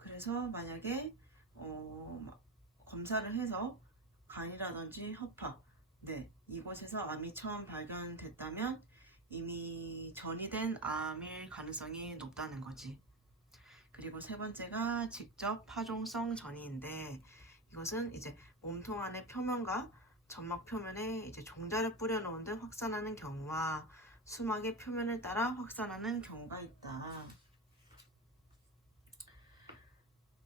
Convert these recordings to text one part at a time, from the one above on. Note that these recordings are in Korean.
그래서 만약에 검사를 해서 간이라든지 허파, 이곳에서 암이 처음 발견됐다면 이미 전이된 암일 가능성이 높다는 거지. 그리고 세 번째가 직접 파종성 전이인데, 이것은 이제 몸통 안의 표면과 점막 표면에 이제 종자를 뿌려놓은 듯 확산하는 경우와 수막의 표면을 따라 확산하는 경우가 있다.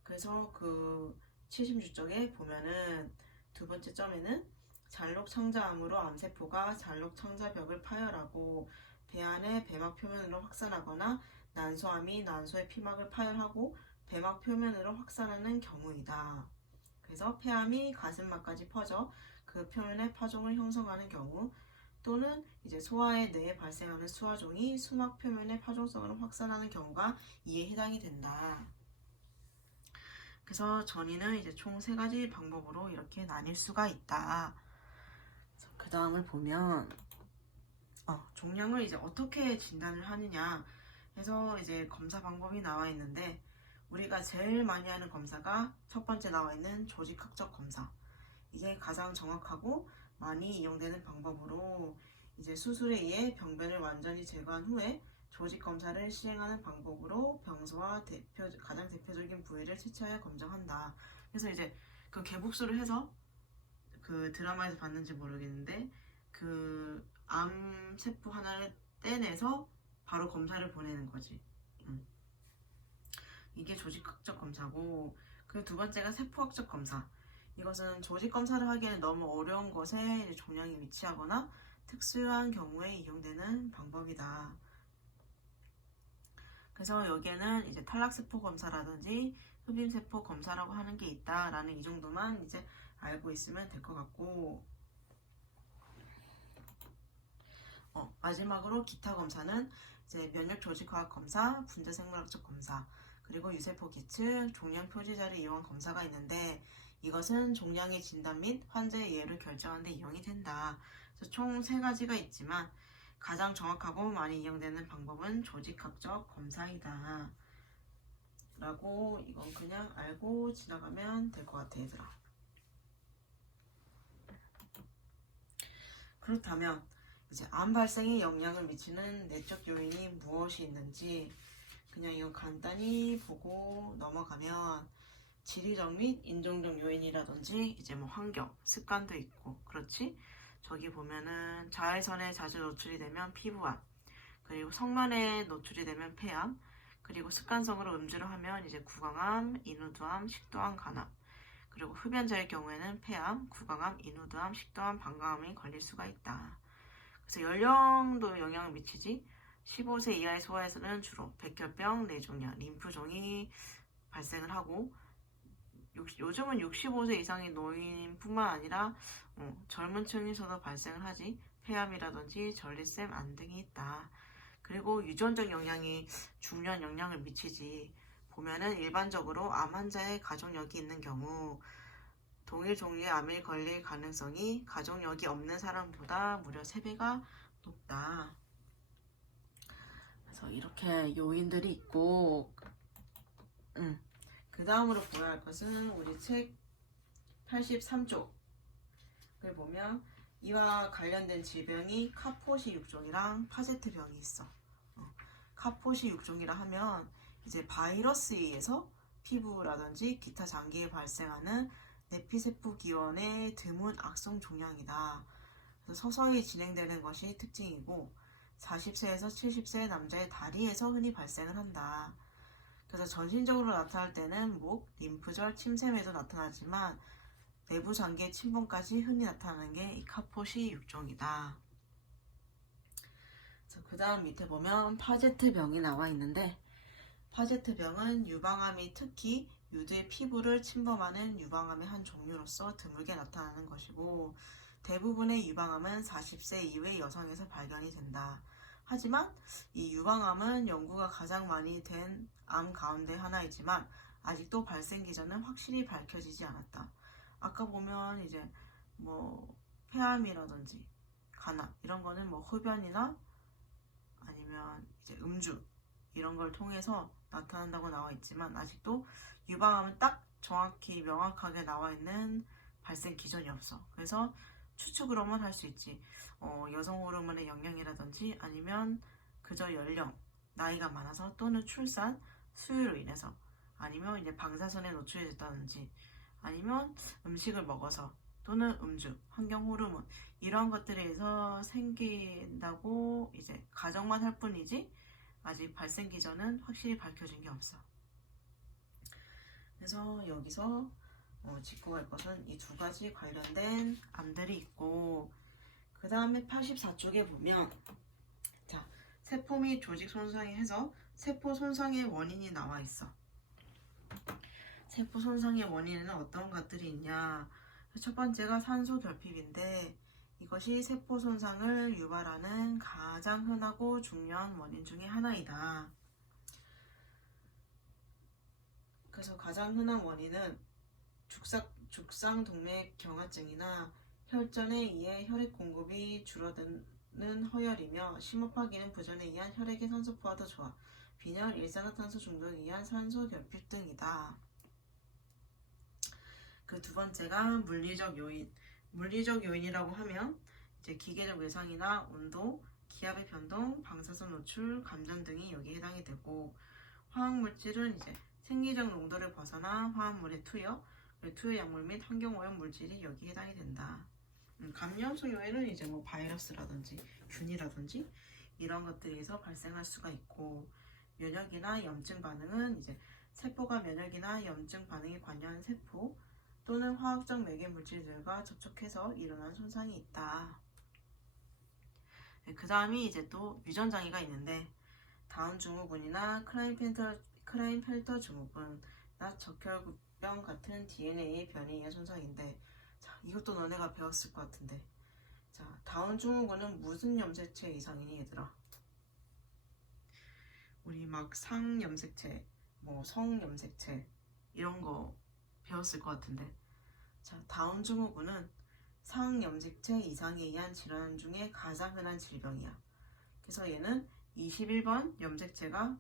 그래서 그 76쪽에 보면은 두 번째 점에는 잔록창자암으로 암세포가 잔록창자벽을 파열하고 배 안의 배막 표면으로 확산하거나 난소암이 난소의 피막을 파열하고 배막 표면으로 확산하는 경우이다. 그래서 폐암이 가슴막까지 퍼져 그 표면에 파종을 형성하는 경우, 또는 이제 소화의 뇌에 발생하는 수화종이 수막 표면의 파종성으로 확산하는 경우가 이에 해당이 된다. 그래서 전이는 이제 총 3가지 방법으로 이렇게 나뉠 수가 있다. 그 다음을 보면 종양을 이제 어떻게 진단을 하느냐 해서 이제 검사 방법이 나와 있는데, 우리가 제일 많이 하는 검사가 첫 번째 나와 있는 조직학적 검사. 이게 가장 정확하고 많이 이용되는 방법으로 이제 수술에 의해 병변을 완전히 제거한 후에 조직 검사를 시행하는 방법으로 병소와 가장 대표적인 부위를 채취하여 검정한다. 그래서 이제 그 개복수를 해서 그 드라마에서 봤는지 모르겠는데 그 암세포 하나를 떼내서 바로 검사를 보내는 거지. 이게 조직학적 검사고, 그 두 번째가 세포학적 검사. 이것은 조직 검사를 하기에는 너무 어려운 것에 종양이 위치하거나 특수한 경우에 이용되는 방법이다. 그래서 여기에는 이제 탈락세포 검사라든지 흡임세포 검사라고 하는 게 있다라는 이 정도만 이제 알고 있으면 될 것 같고, 마지막으로 기타 검사는 이제 면역조직화학 검사, 분자생물학적 검사, 그리고 유세포 기측, 종양 표지자를 이용한 검사가 있는데, 이것은 종양의 진단 및 환자의 예를 결정하는 데 이용이 된다. 그래서 총 3가지가 있지만 가장 정확하고 많이 이용되는 방법은 조직학적 검사이다 라고, 이건 그냥 알고 지나가면 될 것 같아, 얘들아. 그렇다면 이제 암 발생에 영향을 미치는 내적 요인이 무엇이 있는지 그냥 이거 간단히 보고 넘어가면, 지리적 및 인종적 요인이라든지 이제 뭐 환경, 습관도 있고, 그렇지? 저기 보면은 자외선에 자주 노출이 되면 피부암, 그리고 성면에 노출이 되면 폐암, 그리고 습관성으로 음주를 하면 이제 구강암, 인후두암, 식도암, 간암, 그리고 흡연자의 경우에는 폐암, 구강암, 인후두암, 식도암, 방광암이 걸릴 수가 있다. 그래서 연령도 영향을 미치지. 15세 이하의 소아에서는 주로 백혈병, 뇌종양, 림프종이 발생을 하고, 요즘은 65세 이상의 노인뿐만 아니라 젊은 층에서도 발생을 하지. 폐암이라든지 전립腺, 암 등이 있다. 그리고 유전적 영향이 중요한 영향을 미치지. 보면은 일반적으로 암 환자의 가족력이 있는 경우 동일 종류의 암에 걸릴 가능성이 가족력이 없는 사람보다 무려 3배가 높다. 그래서 이렇게 요인들이 있고, 그 다음으로 보아야 할 것은 우리 책 83쪽을 보면 이와 관련된 질병이 카포시 6종이랑 파제트병이 있어. 카포시 6종이라 하면 이제 바이러스에 의해서 피부라든지 기타 장기에 발생하는 내피세포 기원의 드문 악성 종양이다. 그래서 서서히 진행되는 것이 특징이고, 40세에서 70세의 남자의 다리에서 흔히 발생을 한다. 그래서 전신적으로 나타날 때는 목, 림프절, 침샘에도 나타나지만 내부 장기의 침범까지 흔히 나타나는 게 이 카포시 6종이다. 그 다음 밑에 보면 파제트병이 나와 있는데, 파제트병은 유방암이 특히 유두의 피부를 침범하는 유방암의 한 종류로서 드물게 나타나는 것이고, 대부분의 유방암은 40세 이후의 여성에서 발견이 된다. 하지만 이 유방암은 연구가 가장 많이 된 암 가운데 하나이지만 아직도 발생 기전은 확실히 밝혀지지 않았다. 아까 보면 이제 뭐 폐암이라든지 간암 이런 거는 뭐 흡연이나 아니면 이제 음주 이런 걸 통해서 나타난다고 나와 있지만 아직도 유방암은 딱 정확히 명확하게 나와 있는 발생 기전이 없어. 그래서 추측으로만 할 수 있지. 여성 호르몬의 영향이라든지 아니면 그저 연령, 나이가 많아서 또는 출산, 수유로 인해서 아니면 이제 방사선에 노출됐다든지 아니면 음식을 먹어서 또는 음주, 환경 호르몬 이러한 것들에 의해서 생긴다고 이제 가정만 할 뿐이지 아직 발생 기전은 확실히 밝혀진 게 없어. 그래서 여기서 짚고 갈 것은 이 두 가지 관련된 암들이 있고 그 다음에 84쪽에 보면 자 세포 및 조직 손상에 해서 세포 손상의 원인이 나와 있어. 세포 손상의 원인에는 어떤 것들이 있냐. 첫 번째가 산소 결핍인데 이것이 세포 손상을 유발하는 가장 흔하고 중요한 원인 중에 하나이다. 그래서 가장 흔한 원인은 죽상동맥 경화증이나 혈전에 의해 혈액 공급이 줄어드는 허혈이며 심호흡 기능 부전에 의한 혈액의 산소포화도 저하, 빈혈, 일산화탄소 중독에 의한 산소 결핍 등이다. 그 두 번째가 물리적 요인. 물리적 요인이라고 하면 이제 기계적 외상이나 온도, 기압의 변동, 방사선 노출, 감전 등이 여기에 해당이 되고 화학물질은 이제 생리적 농도를 벗어나 화합물의 투여, 투여 약물 및 환경오염 물질이 여기에 해당이 된다. 감염성 요인은 이제 뭐 바이러스라든지 균이라든지 이런 것들에서 발생할 수가 있고 면역이나 염증 반응은 이제 세포가 면역이나 염증 반응에 관여한 세포 또는 화학적 매개 물질들과 접촉해서 일어난 손상이 있다. 그 다음이 이제 또 유전장애가 있는데 다운 증후군이나 크라인펠터 증후군이나 적혈구병 같은 DNA 변이의 손상인데 자, 이것도 너네가 배웠을 것 같은데 자, 다운 증후군은 무슨 염색체 이상이니 얘들아? 우리 막 상염색체, 뭐 성염색체 이런 거 배웠을 것 같은데 자, 다운 증후군은 상염색체 이상에 의한 질환 중에 가장 흔한 질병이야. 그래서 얘는 21번 염색체가